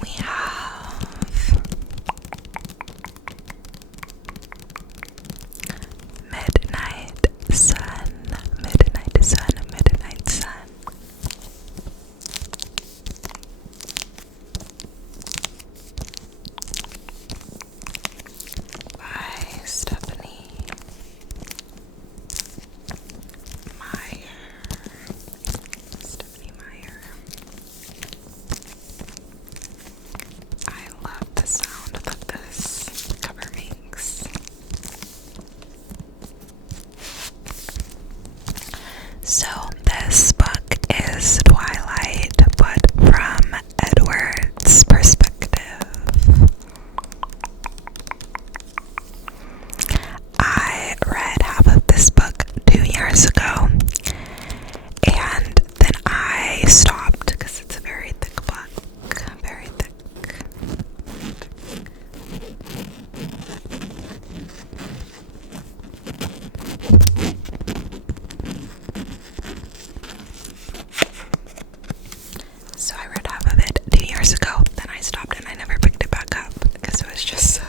we have Midnight Sun, Midnight Sun, Midnight Sun. By Stephanie Meyer. Stephanie Meyer. I love the sound that this cover makes. So this book is Twilight, but from Edward's perspective. I read half of this book 2 years ago, and then I stopped because it's a very thick book, very thick. So I read half of it 2 years ago, then I stopped and I never picked it back up because it was just so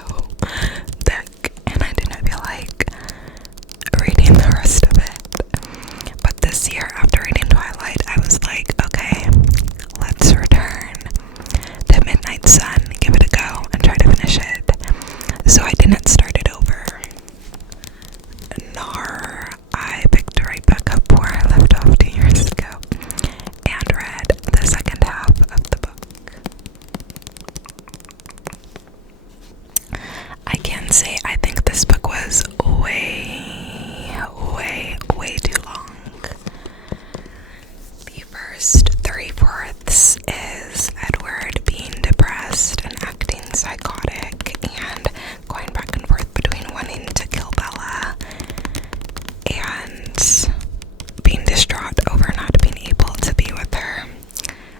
thick and I didn't feel like reading the rest of it. But this year, after reading Twilight, I was like, okay, let's return to Midnight Sun, give it a go, and try to finish it. So I didn't start it over, nor I picked right back up where I left off 2 years ago and read the second half of the book. I can say I think this book was way too long. The first 3/4 is Edward being depressed and acting psychotic and going back and forth between wanting to kill Bella and being distraught over not being able to be with her.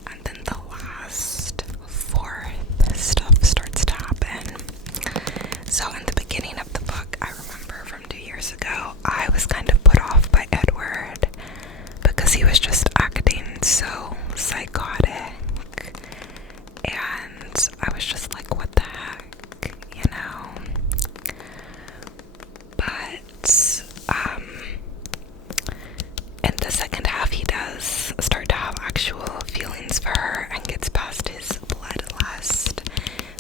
And then the last 4th, stuff starts to happen. So in the beginning of the book, I remember from 2 years ago, I was kind of put off by Edward because he was just acting so psychotic. And I was just like, what the heck, you know? But, in the second half, he does start to have actual feelings for her and gets past his bloodlust.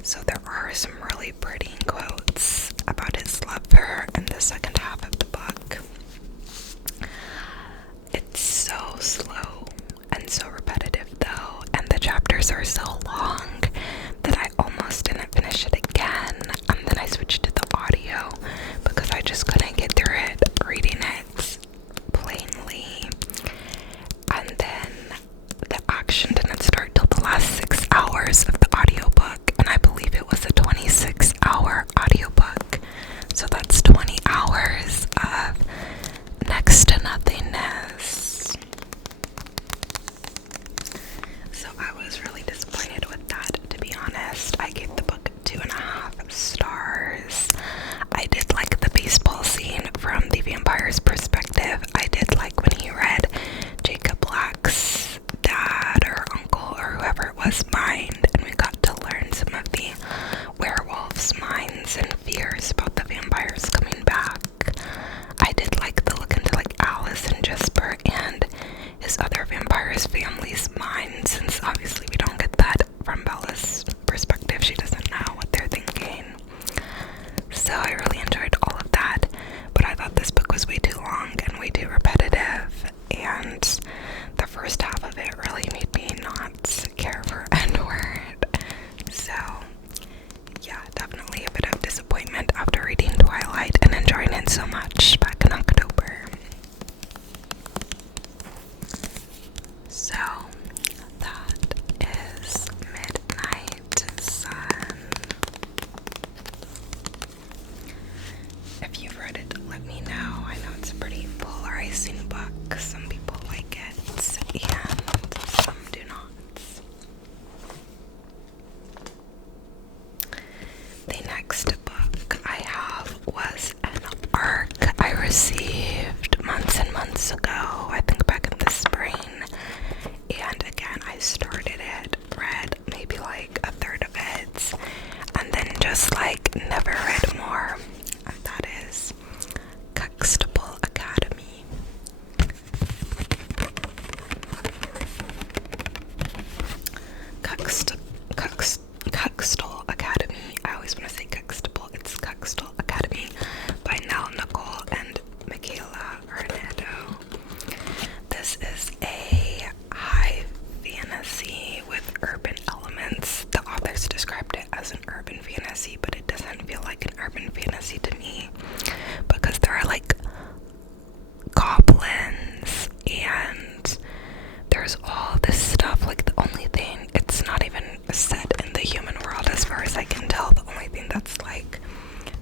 So there are some really pretty quotes about his love for her in the second half of the book. It's so slow and so repetitive though, and the chapters are so long that I almost didn't finish it again, and then I switched to the audio because I just couldn't get through it reading it plainly. And then the action didn't start till the last 6 hours of the audiobook, and I believe it was a 26-hour audiobook. So that's 20 hours of next to nothingness. So I was really disappointed with that, to be honest. I gave the book 2.5 stars. I did like the baseball scene from the vampire's perspective. I did like when he read Jacob Black's dad or uncle or whoever it was mind, and we got to learn some of the werewolves' minds and fears about the vampires coming back. I did like the look into like Alice and Jesper and his other vampires' family's minds, since obviously we don't get that from Bella's perspective. She doesn't know what they're thinking. So I really enjoyed all of that, but I thought this book was way too long and way too repetitive, and the first half of it really made me not care for Edward. So yeah, definitely a bit of disappointment after reading Twilight and enjoying it so much back in October. So that is Midnight Sun. If you've read it, let me know. I know it's a pretty polarizing book. Some people like it and some do not. The next book I have was an arc I received months and months ago, I think back in the spring. And again, I started it, read maybe like a third urban fantasy, but it doesn't feel like an urban fantasy to me because there are like goblins and there's all this stuff. Like the only thing, it's not even set in the human world as far as I can tell. The only thing that's like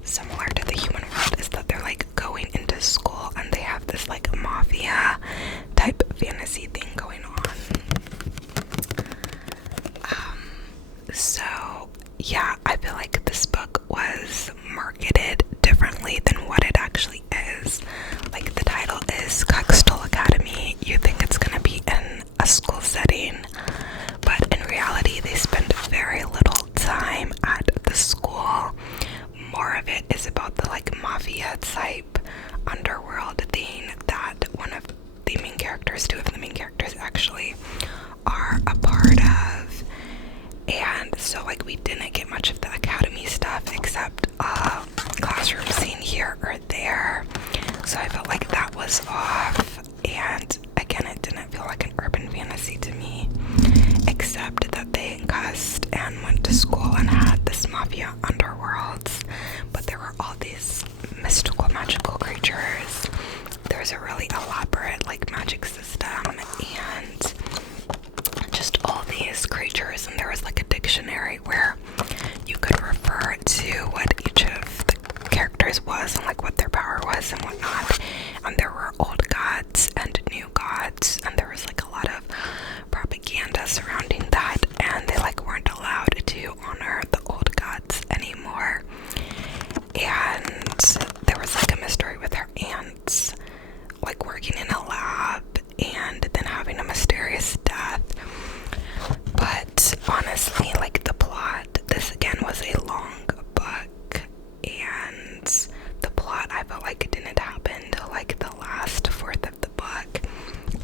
similar to the human world is that they're like going into school and they have this like mafia type fantasy thing going on. So yeah, I feel like this book was marketed differently than what it actually is. Like the title is Kuxtal Academy. You think it's gonna be in a school setting, but in reality they spend very little time at the school. More of it is about the like mafia type underworld thing that one of the main characters, two of the main characters actually are a part of. And so like we didn't get much of the academy stuff except a classroom scene here or there. So I felt like that was off, and again it didn't feel like an urban fantasy to me, except that they cussed and went to school and had this mafia underworlds, but there were all these mystical magical creatures. There's a really elaborate like magic system and just all these creatures, and there was like a dictionary where you could refer to what each of the characters was and like what their power was and whatnot. And there were old gods and new gods, and there was like a lot of propaganda surrounding that, and they like weren't allowed to honor the old gods anymore. And there was like a mystery with her aunts like working in a lab and then having a mysterious death. But honestly, like the plot, this again was a long book, and the plot I felt like it didn't happen till like the last fourth of the book.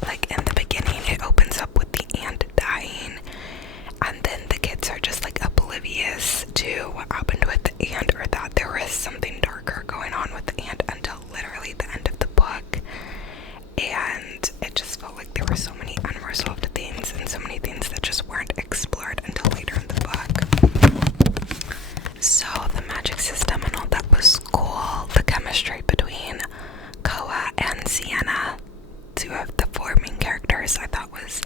Like in the beginning it opens up with the aunt dying, and then the kids are just like oblivious to what happened with the aunt, or that there was something darker going on with the aunt, until literally the end of the book. And it just felt like there were so many unresolved things and so many things that just weren't explored until later in the book. So the magic system and all that was cool. The chemistry between Koa and Sienna, two of the four main characters, I thought was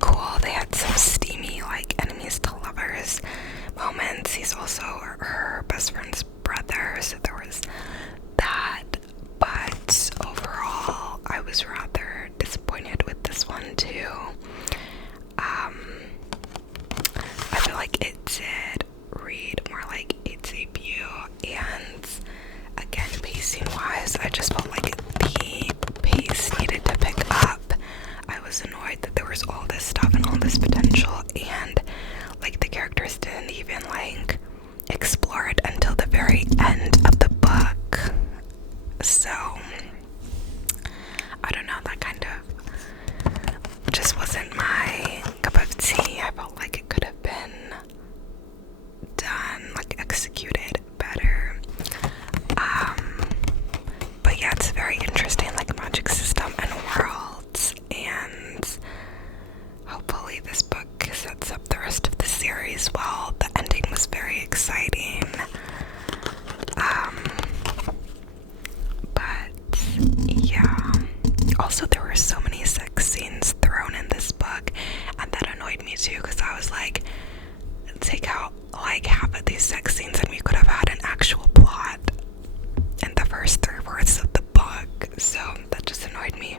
cool. They had some steamy like enemies to lovers moments. He's also her best friend's brother, so there was that. But overall, I was rather disappointed with this one too. I feel like it did read more like a debut, and again, pacing wise, I just felt like the pace needed to pick up. I was annoyed that there was all this stuff and all this potential, and like the characters didn't even like explore it until the very end of the book. So I don't know, that kind of just wasn't my cup of tea. I felt like it could have been done, like executed better. But yeah, it's very interesting, like magic system and worlds, and hopefully this book sets up the rest of the series well. The ending was very exciting. But yeah, also there were so many sex scenes thrown in this book, and that annoyed me too, because I was like, take out like half of these sex scenes and we could have had an actual plot in the first 3 words of the book. So that just annoyed me.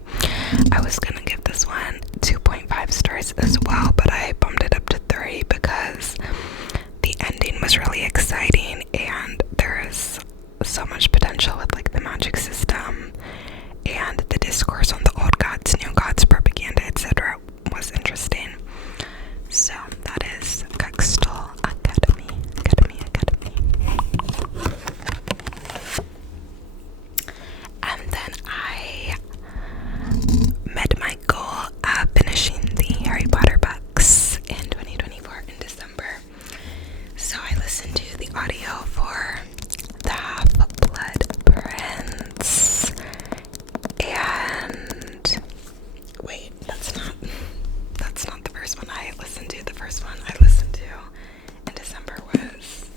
I was gonna give this one 2.5 stars as well, but I bumped it up to 3 because the ending was really exciting, and there is so much potential with like the magic system, and the discourse on the old gods, new gods, propaganda, etc. was interesting. So that is Kuxtal Academy. And then I met my goal of finishing the Harry Potter books in 2024 in December. So I listened to the audio for the Half-Blood Prince, and wait, that's not the first one I listened to. The first one I listened to in December was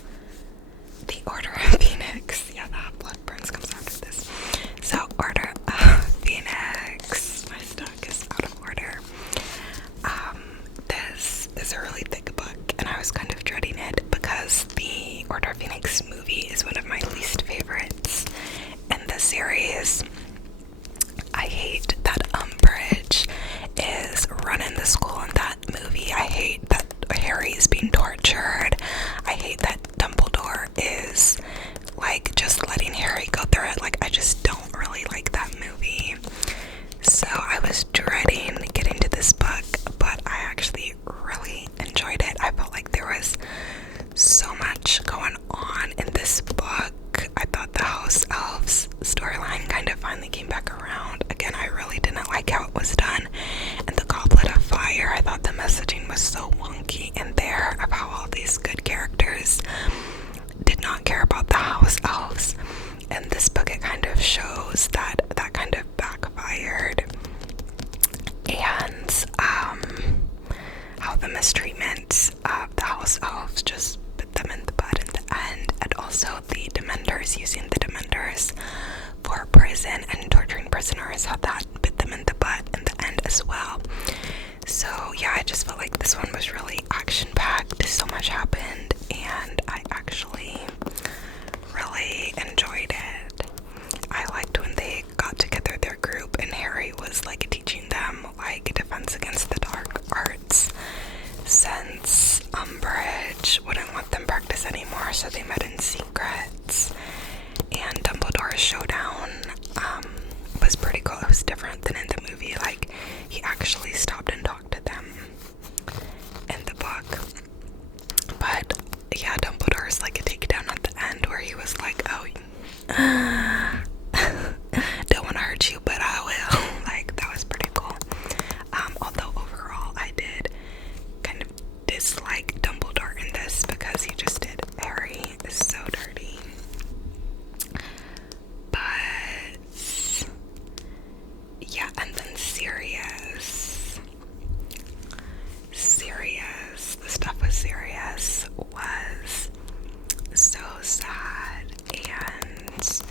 much going on in this book. I thought the house elves storyline kind of finally came back around. Again, I really didn't like how it was done. And the Goblet of Fire, I thought the messaging was so wonky in there of how all these good characters did not care about the house elves. And this book, it kind of shows that kind of backfired. And how the mistreatment of the house elves just bit them in the butt in the end. And also the Dementors, using the Dementors for prison and torturing prisoners, how that bit them in the butt in the end as well. So yeah, I just felt like this one was really action-packed. So much happened, and I actually really enjoyed it. I liked when they got together, their group, and Harry was like teaching them like defense against the dark arts, since Umbridge wouldn't let them practice anymore, so they met in secret. And Dumbledore's showdown was pretty cool. It was different than in the movie. Like, he actually stopped and talked to them in the book. But yeah, Dumbledore's like a takedown at the end where he was like, oh, don't want to hurt you, but I will. Like, that was pretty cool. Although overall I did kind of dislike Dumbledore in this because he just did Harry so dirty. But yeah, and then Sirius, the stuff with Sirius was so sad. And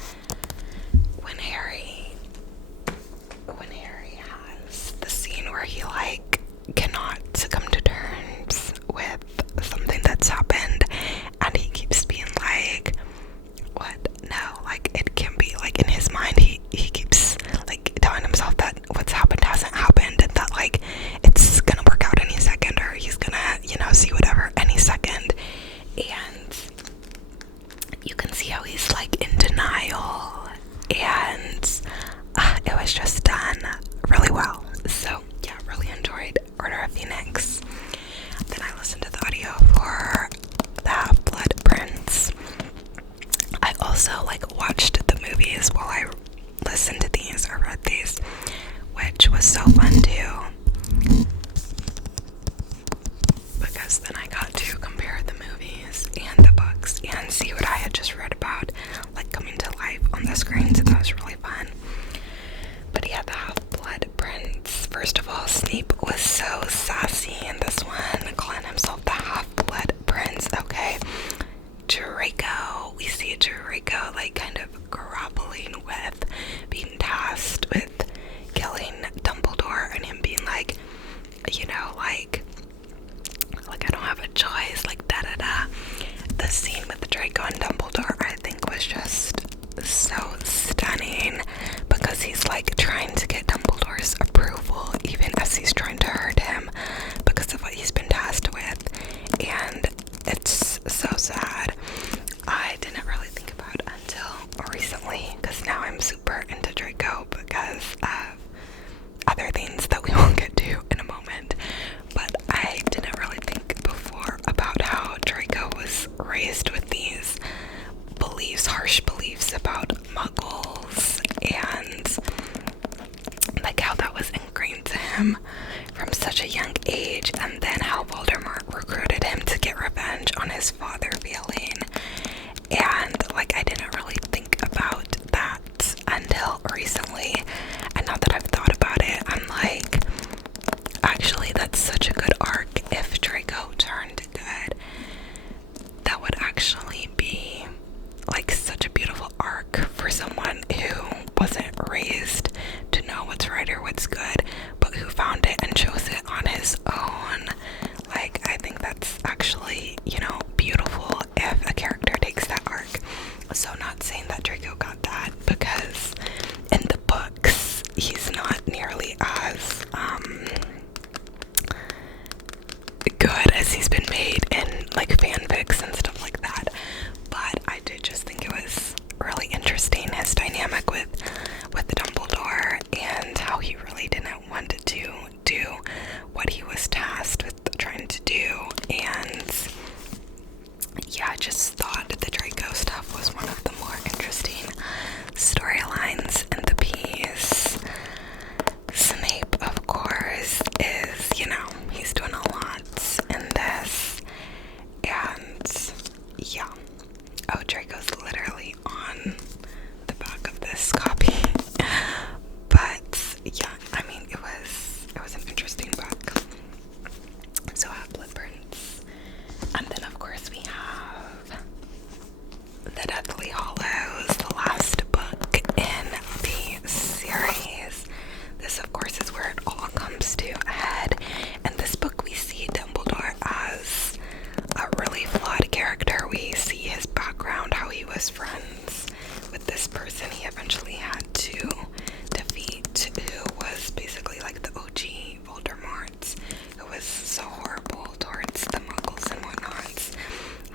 when Harry has the scene where he like cannot come to terms with something that's happened, and he keeps being like, what? No, like, it can be, like, in his mind, he keeps like telling himself that what's happened hasn't happened, and that like it's gonna work out any second, or he's gonna, see whatever any second. And you can see how he's like in denial, and it was just done really well. So yeah, really enjoyed Order of Phoenix. Then I listened to the audio for the Half-Blood Prince. I also like watched the movies while I listened to these or read these, which was so fun too, because then I got to compare the movies and the books and see what I had just read about like coming to life on the screen. So that was really fun. But yeah, the Half-Blood Prince, first of all, Snape was so sassy in this one, calling himself the Half-Blood Prince. Okay, Draco, we see Draco like kind of grappling with being tasked with killing Dumbledore, and him being like, like I don't have a choice, like da da da. The scene with Draco and Dumbledore, I think, was just so stunning, because he's like trying to get Dumbledore's approval even as he's trying to hurt him because of what he's been tasked with. And it's so sad. I didn't really think about it until recently, because now I'm super into Draco because of other things that we won't get to in a moment. But I didn't really think before about how Draco was raised with these beliefs, harsh beliefs about muggles, and like how that was ingrained to him from such a young age, and then how Voldemort recruited him to get revenge on his father failing. And like, I didn't really think about that until recently, and now that I've thought about it, I'm like, actually, that's such a good arc. If Draco turned good, that would actually yeah, I just thought the Draco stuff was one of the more interesting storylines in the piece. Snape, of course, is, you know, he's doing a lot in this. And yeah. Oh, Draco's literally on the back of this copy. But yeah, I mean, it was an interesting book. So I have blood prints. And then of course we have The Deathly Hallows, the last book in the series. This of course is where it all comes to a head. In this book we see Dumbledore as a really flawed character. We see his background, how he was friends with this person he eventually had to defeat, who was basically like the OG Voldemort, who was so horrible towards the Muggles and whatnot.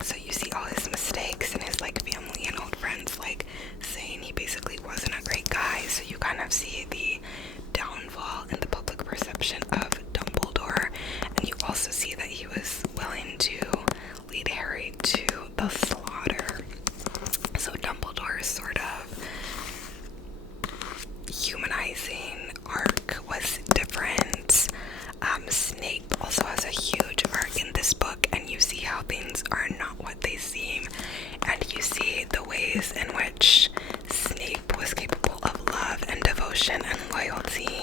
So you see all his mistakes and his like family and old friends like saying he basically wasn't a great guy. So you kind of see the downfall in the public perception of Dumbledore, and you also see that he was willing to lead Harry to the slaughter. So Dumbledore's sort of humanizing arc was different. Snape also has a huge arc in this book, and you see how things are not what they seem, and you see the ways in which Snape was capable of love and devotion and loyalty,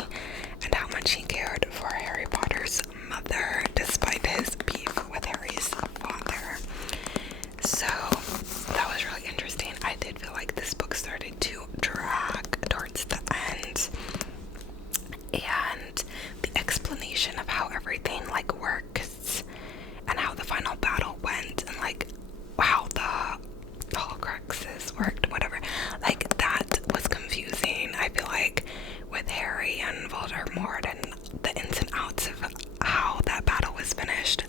and how much he cared for Harry Potter's mother despite his beef with Harry's father. So that was really interesting. I did feel like this book started to drag towards the end, and the explanation of how everything like works and how the final battle went and like how the Horcruxes worked, whatever, like that was confusing. I feel like with Harry and Voldemort and the ins and outs of how that battle was finished,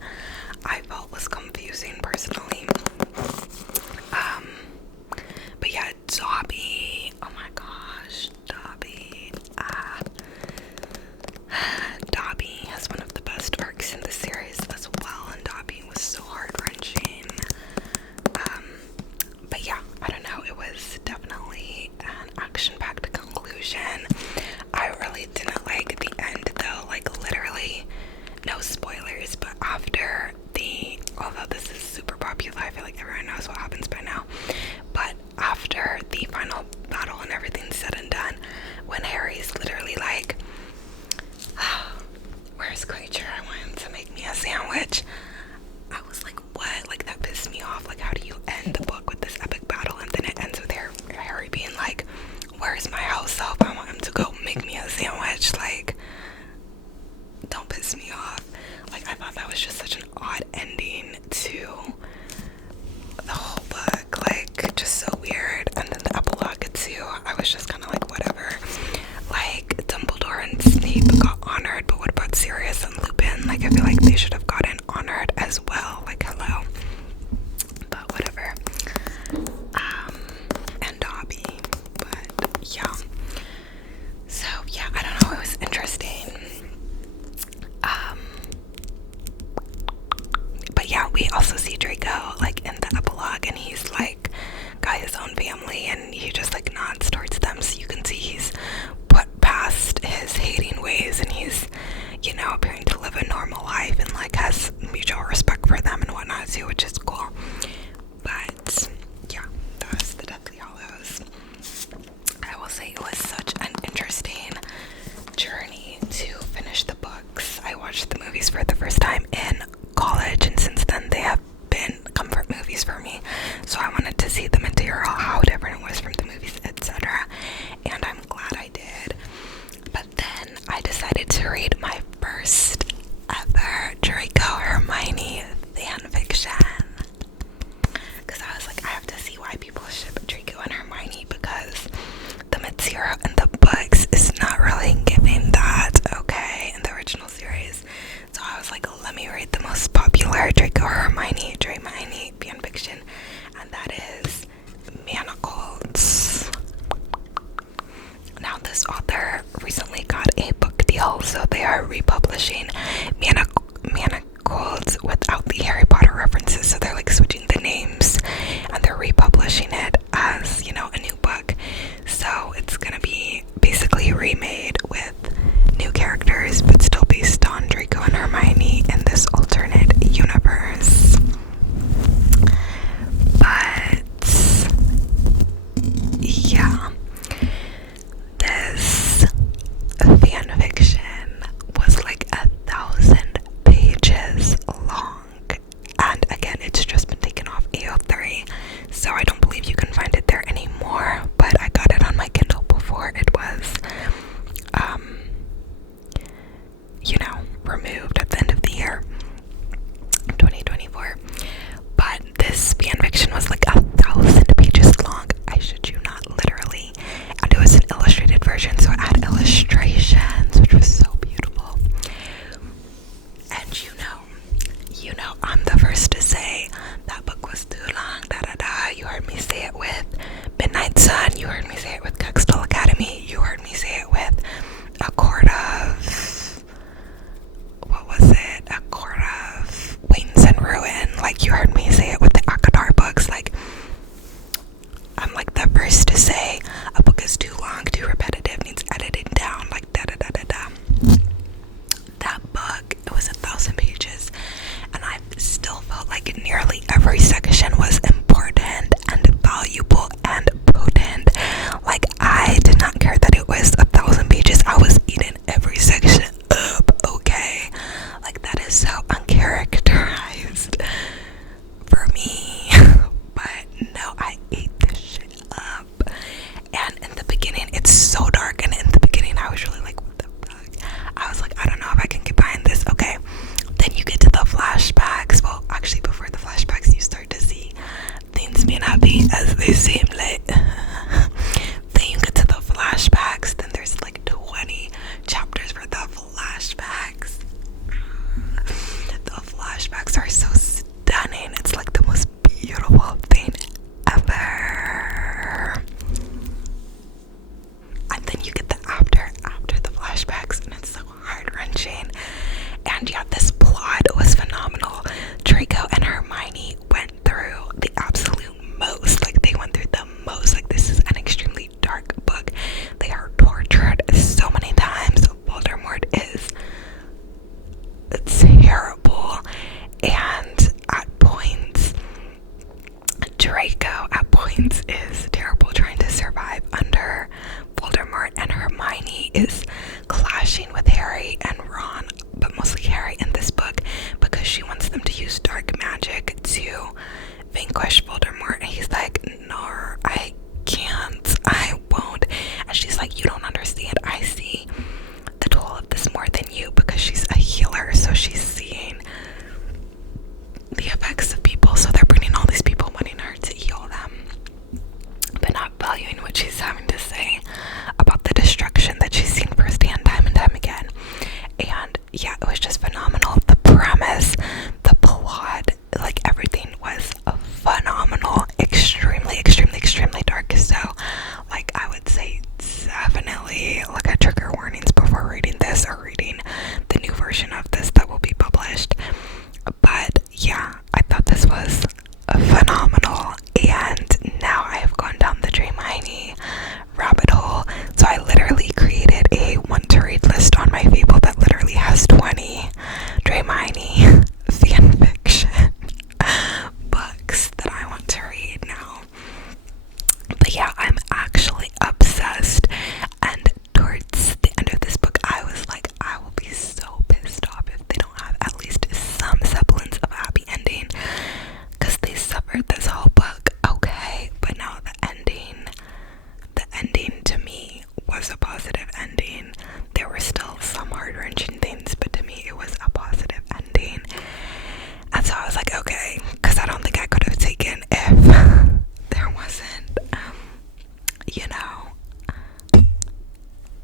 I felt was confusing personally. But yeah, Dobby, oh my gosh, Dobby, Dobby has one of the best arcs in the series as well, and Dobby was so heart-wrenching. But yeah, I don't know, it was definitely an action-packed conclusion. I really didn't like the end though, like literally, no spoilers, but after although this is super popular, I feel like everyone knows what happens by now, but after the final battle and everything's said and done, when Harry's literally like, where's Creature? I want him to make me a sandwich. I was like, what? Like, that pissed me off. Like, how do you end the book with this epic battle and then it ends with Harry being like, where's my house elf? I want him to go make me a sandwich. Like, don't piss me off. Like, I thought that was just such an odd ending to the whole book. Like, just so weird. And then the epilogue too, I was just kind of like, whatever. Like, Dumbledore and Snape got honored, but what about Sirius and Lupin? Like, I feel like they should have gotten honored as well. Like, hello. But whatever. was important and valuable and potent. Like, I did not care that it was 1,000 pages. I was eating every section up, okay? Like, that is so uncharacterized for me. But no, I ate this shit up. And in the beginning, it's so dark, and in the beginning I was really like, what the fuck? I was like, I don't know if I can get behind this. Okay, then you get to the flashbacks. Well, actually, before the flashbacks, you start to see things being happy as they seem. Like, then you get to the flashbacks. Then there's like 20 chapters for the flashbacks. The flashbacks are so stunning. It's like the most beautiful thing ever. And then you get the after the flashbacks, and it's so heart-wrenching. And yeah, this plot was phenomenal. Draco and Hermione went through the absolute most. Like, they went through the most. Like, this is an extremely dark book. They are tortured so many times. Voldemort is terrible, and at points Draco at points is terrible trying to survive under Voldemort, and Hermione is clashing with Harry and Ron, but mostly Harry in this book, because she wants them to use dark magic to vanquish Voldemort, and he's like, no, I can't, I won't. And she's like, you don't understand, I see the toll of this more than you, because she's a healer, so she's seeing the effects of people. So they're bringing all these people wanting her to heal them, but not valuing what she's having to say about the destruction that she's seen firsthand time and time again. And yeah, it was just phenomenal. The premise, the plot, like, everything was phenomenal. Extremely, extremely, extremely dark. So, like, I would say definitely look at trigger warnings before reading this, or reading the new version of this that will be published. But yeah, I thought this was phenomenal, and now I have gone down the Dramione rabbit hole. So I literally created a want to read list on my Fable that literally has 20 Dramione fanfiction books that I want to read now. But yeah, I'm actually obsessed, and towards the end of this book, I was like, I will be so pissed off if they don't have at least some semblance of a happy ending, because they suffered this whole book, okay? But now the ending to me was a positive ending. There were still some heart-wrenching things, but to me it was a positive ending. And so I was like, okay, because I don't think I could have taken if there wasn't, you know,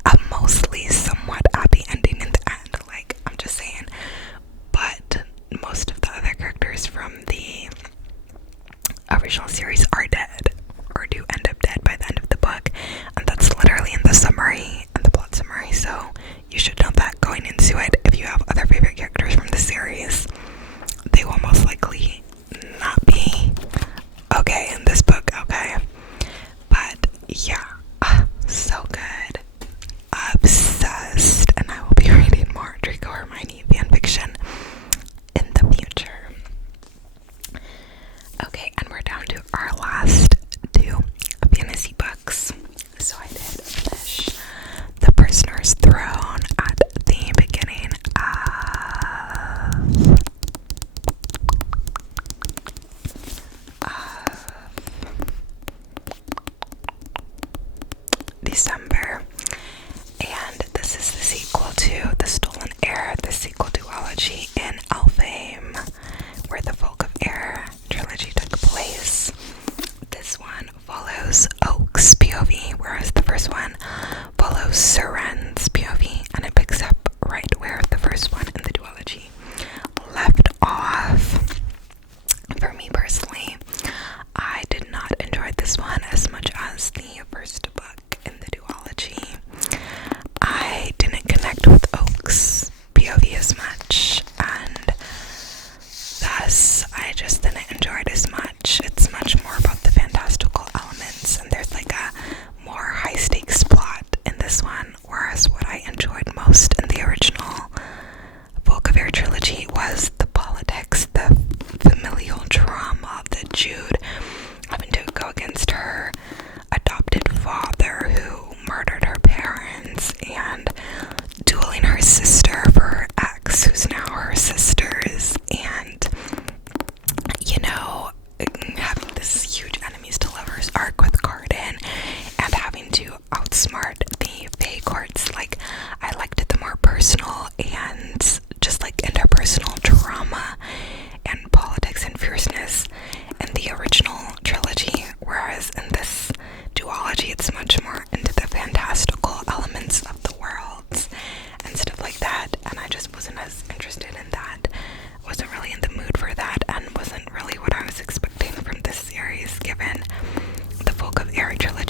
a mostly somewhat happy ending in the end. Like, I'm just saying. But most of the other characters from the original series are dead, or do end up dead by the end of the book, and that's literally in the summary, and the plot summary. So you should know that going into it. If you have other favorite characters from the series, they will most likely not be okay in this book, okay? But yeah, so good. Obsessed. And I will be reading more Draco Hermione fanfiction in the future. Okay, and we're down to our last two fantasy books. So I did finish The Prisoner's Throne at the beginning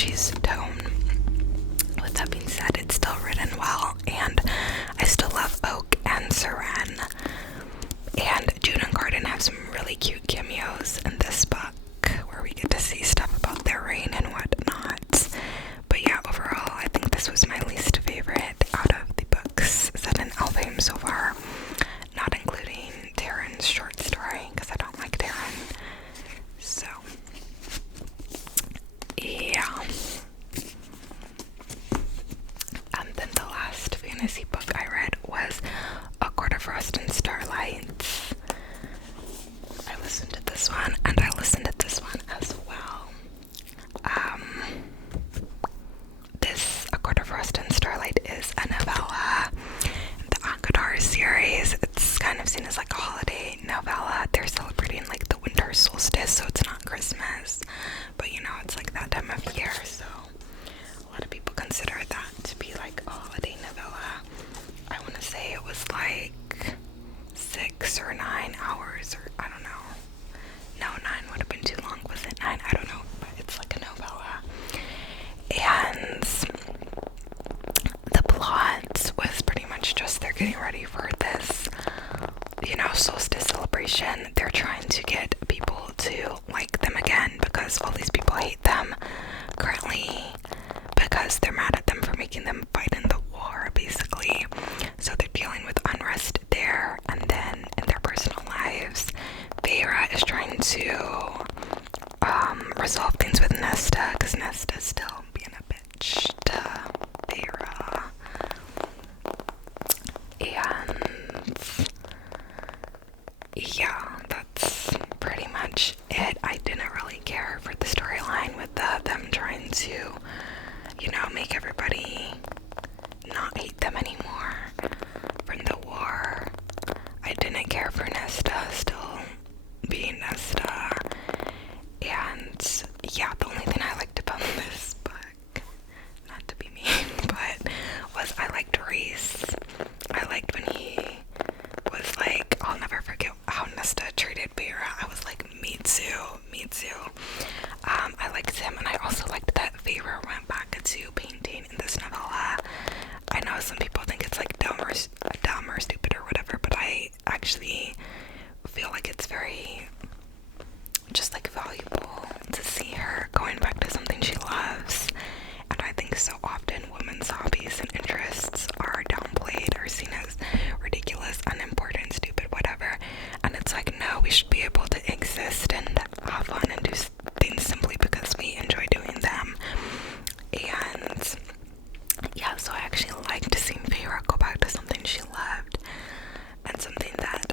Archie's tone. With that being said, it's still written well, and I still love Oak and Seren. And June and Garden have some really cute cameos in this book, where we get to see stuff about their reign and whatnot. But yeah, overall, I think this was my least favorite out of the books set in Elfheim so far, not including Taryn's short story, because I don't like Taryn. So, yeah. And then the last fantasy book I read was A Court of Frost and Starlight. I listened to this one, and I listened to this one as well. This A Court of Frost and Starlight is a novella in the Akadar series. It's kind of seen as like a holiday novella. They're celebrating like the winter solstice, so it's not Christmas, but you know, it's like that time of year, so a lot of people consider that to be like a holiday novella. I want to say it was like 6 or 9 hours, or I don't know. No, 9 would have been too long. Was it 9? I don't know, but it's like a novella. And the plot was pretty much just they're getting ready for this, you know, solstice celebration. They're trying to get people to like them again, because all these people hate them currently because they're mad at them for making them fight in the war, basically. So they're dealing with unrest there, and then in their personal lives, Feyre is trying to resolve things with Nesta, because Nesta's still being a bitch to Feyre. And yeah, that's pretty much it. I didn't really care for the storyline with them trying to, you know, make everybody not hate them anymore from the war. I didn't care for Nesta still being Nesta. And yeah, the only thing I liked about this book, not to be mean, but was I liked Reese. I liked when he was like, I'll never forget how Nesta treated Feyre. I was like, me too. I liked him, and I also liked that Feyre went back to painting in this novella. I know some people think it's like dumb or stupid or whatever, but I actually feel like it's very just like valuable to see her going back to something she loves. And I think so often women's hobbies and interests are downplayed or seen as ridiculous, unimportant, stupid, whatever. And it's like, no, we should be able to exist and have fun and do things simply because we enjoy doing them. And yeah, so I actually liked seeing Feyre go back to something she loved and something that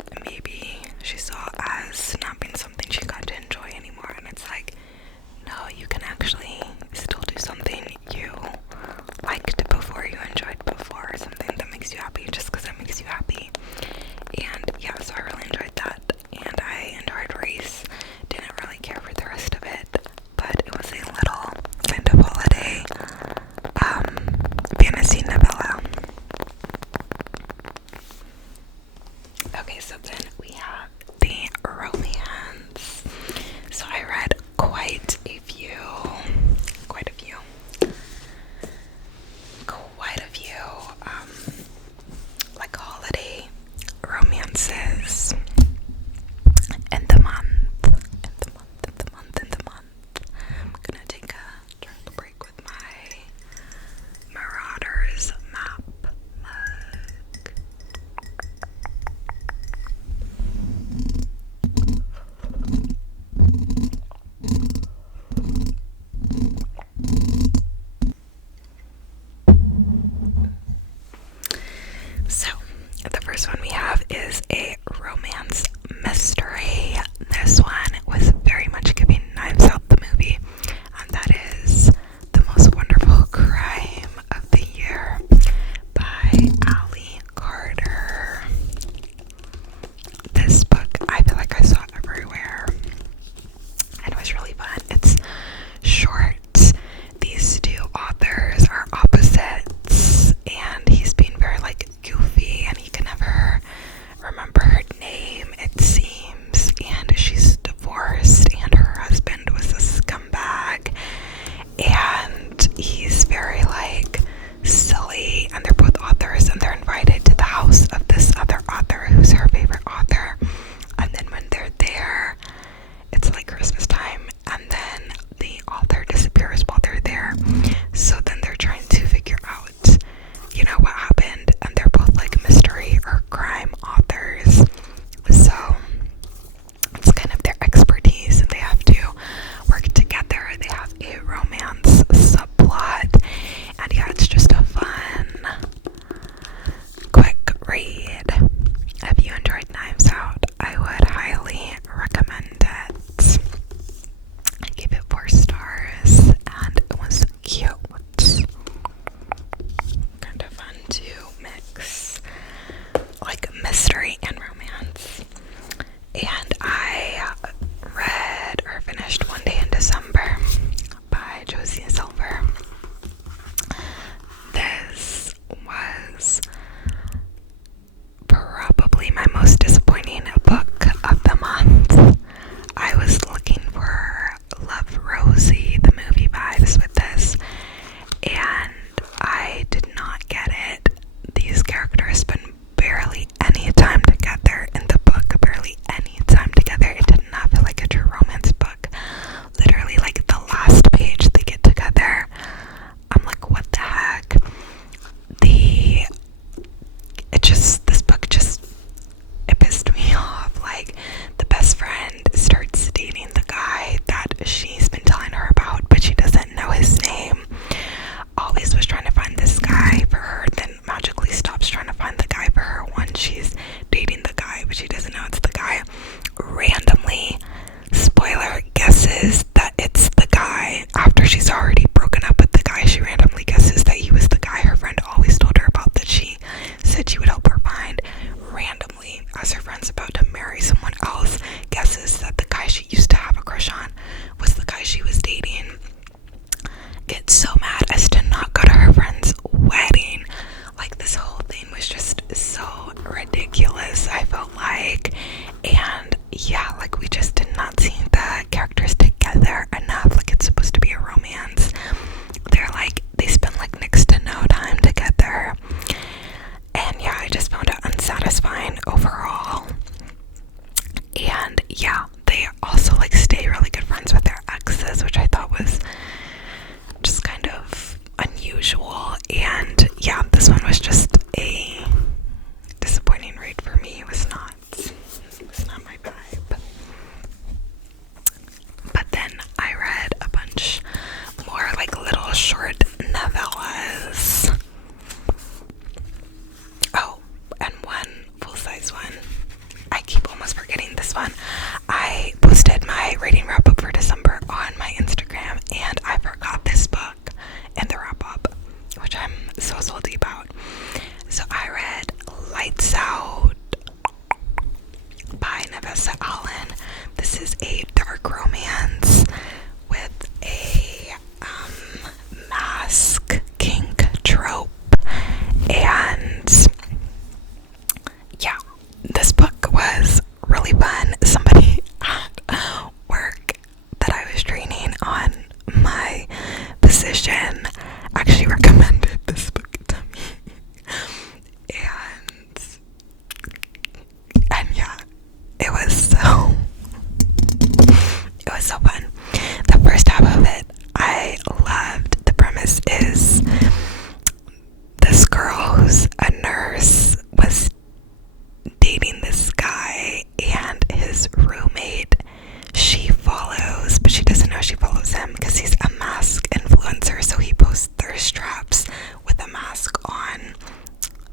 know she follows him because he's a mask influencer, so he posts thirst traps with a mask on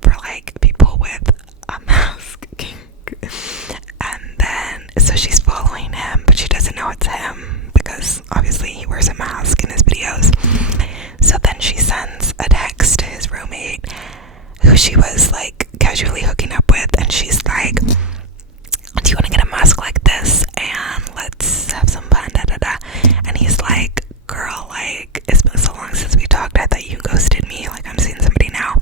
for like people with a mask kink. And then so she's following him, but she doesn't know it's him because obviously he wears a mask in his videos. So then she sends a text to his roommate, who she was like casually hooking up with, and she's like, do you want to get a mask like this and let's have some fun, da da da. And he's like, girl, like, it's been so long since we talked, I thought you ghosted me, like I'm seeing somebody now.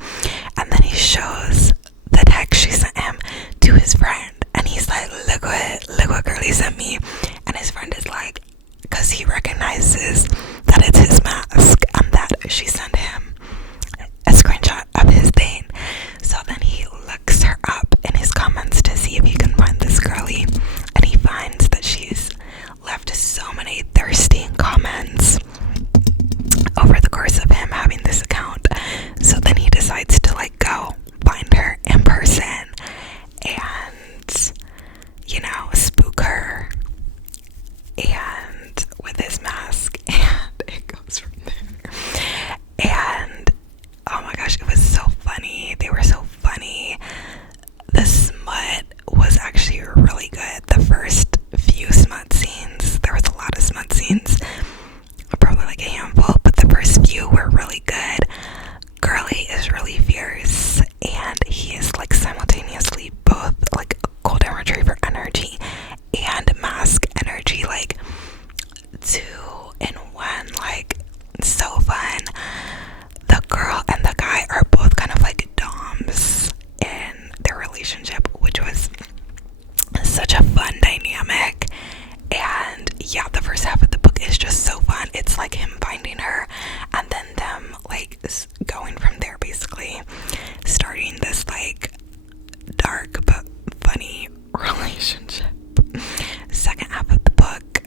And then he shows the text she sent him to his friend, and he's like, look what girlie sent me. And his friend is like, because he recognizes that it's his mask and that she sent him a screenshot of his thing. So then he looks her up in his comments to see if he can find this girlie, and he finds that she's left so many thirsty comments over the course of him having this account. So then he decides to like go find her in person and, you know, spook her and with his mask, and it goes from there. And oh my gosh, it was so funny. They were so funny. The smut was actually really good. The first few smut scenes, there was a lot of smut scenes, probably like a handful, but the first few were really good. Girlie is really fierce, and he is like simultaneously both like golden retriever energy and mask energy, like 2 in 1, like so fun. The girl and the guy are both kind of like doms in their relationship, which was such a fun dynamic. And yeah, the first half of the book is just so fun. It's like him finding her and then them like going from there, basically starting this like dark but funny relationship. Second half of the book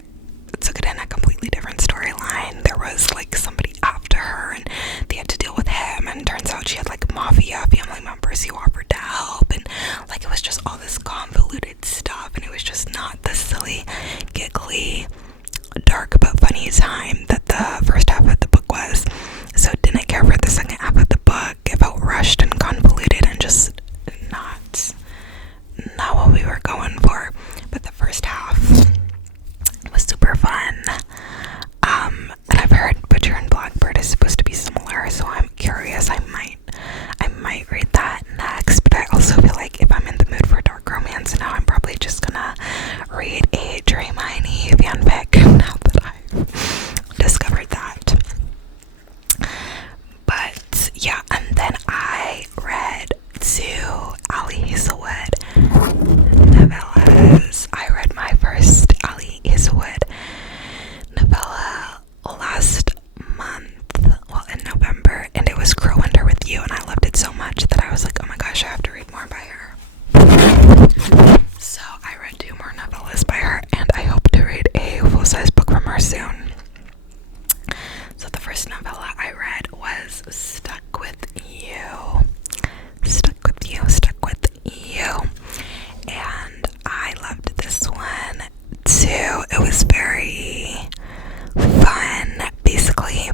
took it in a completely different storyline. There was like somebody after her and they had to deal with him, and turns out she had like mafia family members who offered to help, and like it was just all this convoluted stuff, and it was just not the silly giggly dark but funny time that the first half of the book was. So didn't care for the second half of the book. It felt rushed and convoluted and just not what we were going for. But the first half was super fun. And I've heard Butcher and Blackbird is supposed to be similar, so I'm curious. I might read that next. But I also feel like if I'm in the mood for dark romance now, I'm probably just gonna read a Dramione fanfic now that I've discovered that. But yeah, and then I read 2 Hazelwood novellas. I read my first Hazelwood novella last month, well, in November, and it was Crow Winter with You, and I loved it so much that I was like, oh my gosh, I have to read more by her. So I read 2 more novellas by her, and I hope to read a full-size book from her soon. So the first novella I read was Stuck With You. Stuck With You, Stuck With You. And I loved this one too. It was very fun. Basically,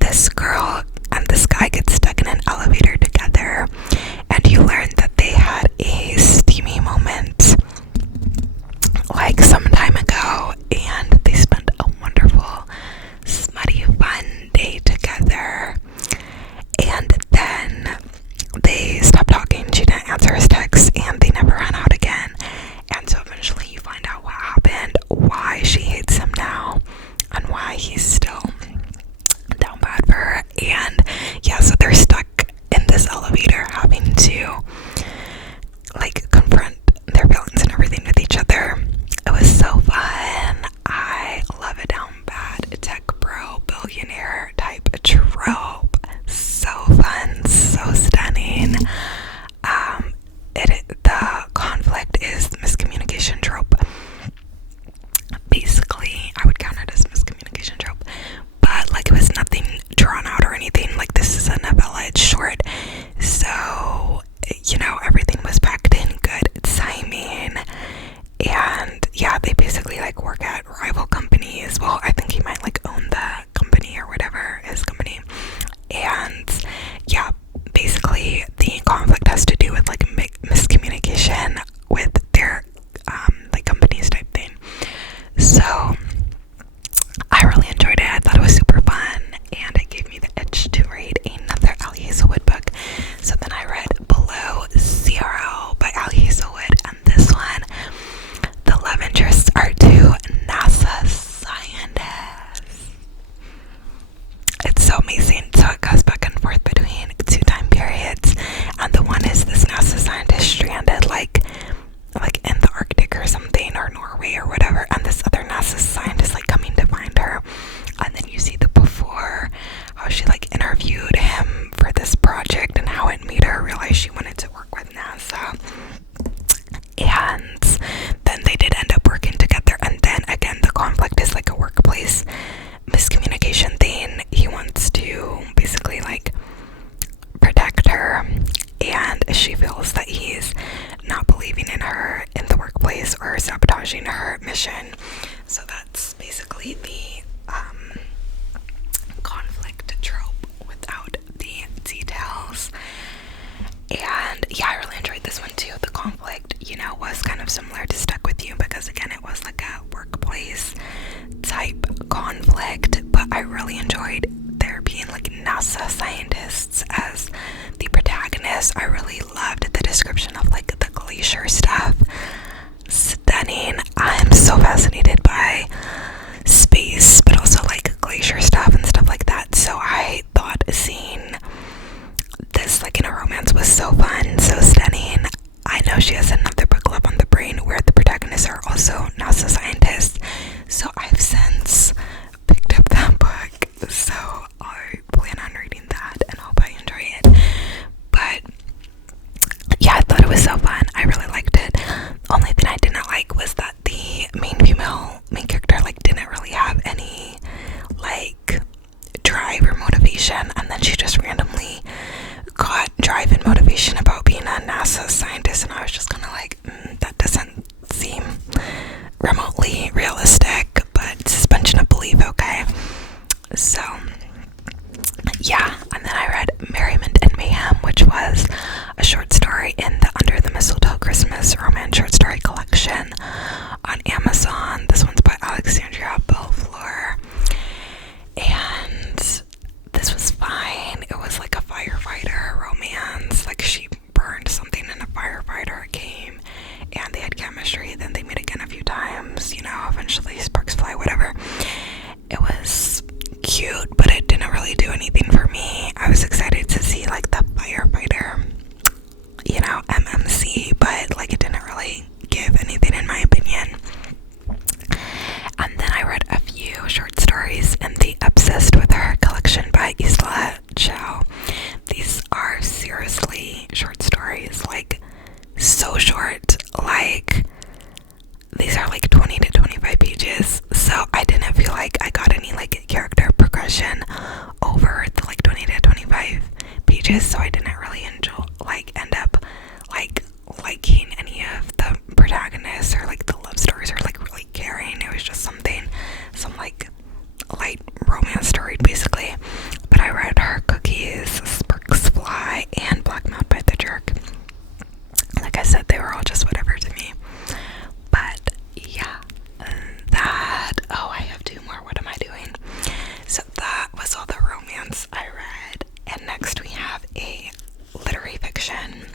this girl and this guy get stuck in an elevator together, and you learn that they had a steamy moment like some time ago, and they spent a wonderful, smutty, fun day together. And then they stopped talking. She didn't answer his texts, and they never ran out again. And so eventually you find out what happened, why she hates him now, and why he's still down bad for her. And yeah, so they're stuck in this elevator having to like confront their feelings and everything with each other. It was so fun. I love a down bad tech bro billionaire type trope. So fun, so stunning. The conflict is the miscommunication trope. Basically, I would count it as miscommunication trope, but like it was nothing drawn out or anything. Like, this is a novella, it's amazing. So it goes back and forth between 2 time periods, and the one is this NASA scientist stranded like in the Arctic or something, or Norway or whatever, and this other NASA scientist like coming to find her. And then you see the before, how she like interviewed him for this project and how it made her realize she wanted to work with NASA. And then they did end up working together, and then again the conflict is like a workplace miscommunication thing. He wants to basically like protect her, and she feels that he's not believing in her in the workplace or sabotaging her mission. So that's basically the conflict trope without the details. And yeah, I really enjoyed this one too. The conflict, you know, was kind of similar to Stuck With You, because again it was like a workplace type conflict, but I really enjoyed there being like NASA scientists as the protagonists. I really loved the description of like the glacier stuff. Stunning. I'm so fascinated by space, but also like glacier stuff and stuff like that. So I thought seeing this like in a romance was so fun, so stunning. I know she has another book, Love on the Brain, where the protagonists are also NASA scientists. So I've since picked up that book. So I plan on reading that and hope I enjoy it. But yeah, I thought it was so fun. I really liked it. Only thing I didn't like was that the main character like didn't really have any like drive or motivation, and then she just randomly got drive and motivation about being a NASA scientist, and I was just kind of like, that doesn't seem remotely realistic, but suspension of belief, okay. So yeah, and then I read Merriment Mahem, which was a short story in the Under the Mistletoe Christmas Romance Short Story Collection on Amazon. This one's by Alexandria Bellefleur, and this was fine. It was like a firefighter romance. Like she burned something and a firefighter came and they had chemistry. Then they met again a few times, you know, eventually sparks fly, whatever. It was cute, but it didn't really do anything for me. I was excited to see like the firefighter, you know, MMC, but like it didn't really give anything in my opinion. And then I read a few short stories in the Obsessed with Her collection by Isla Chow. These are seriously short stories, like so short, like these are like 20 to 25 pages, so I didn't feel like I got any like character progression over the like 20 to 25 pages, so I didn't really end up like liking any of the protagonists or like the love stories or like really caring. It was just some like light romance story basically. But I read her Cookies, Sparks Fly, and Blackmailed by the Jerk. Like I said, they were all just whatever to me. But yeah, I have 2 more. What am I doing? So that was all the romance I read. And next we have a literary fiction.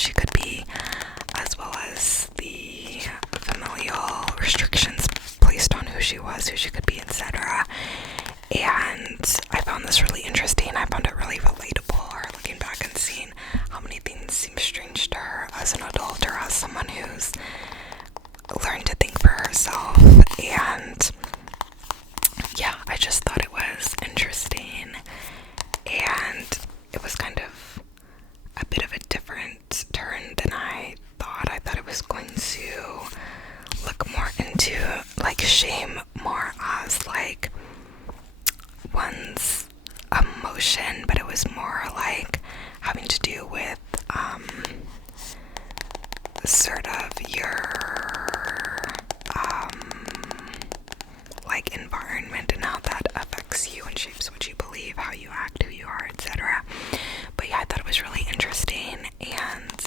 she could be, as well as the familial restrictions placed on who she was, who she could be, etc. And I found this really interesting. I found it really relatable, her looking back and seeing how many things seem strange to her as an adult, or as someone who's learned to think for herself. And yeah, I just thought it was interesting, and it was kind of a bit of a different turn than I thought. I thought it was going to look more into like shame more as like one's emotion, but it was more like having to do with sort of your like environment and how that affects you and shapes what you believe, how you act, who you are, etc. But yeah, I thought it was really interesting, and